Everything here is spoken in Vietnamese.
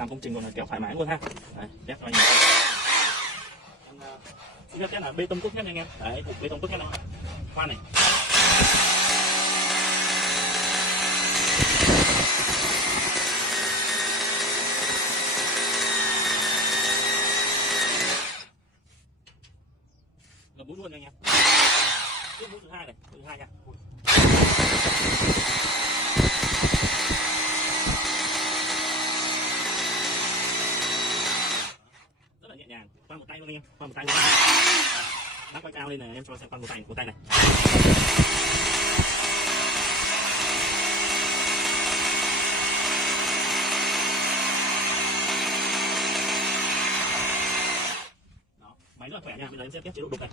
làm công trình còn là kéo thoải mái luôn ha. Đấy, test cho anh em. Test là bê tông cốt nhất nha anh em. Đấy, bê tông cốt nhất này. Khoan này. Gập mũi luôn nha anh em. Tiếp mũi thứ hai này, mũi thứ hai nha. Rất là nhẹ nhàng, khoan một tay luôn anh em, khoan một tay luôn. Nắp quay cao lên này em cho xem khoan một tay này. Đó, máy rất là khỏe nha. Bây giờ em sẽ test chế độ đục này.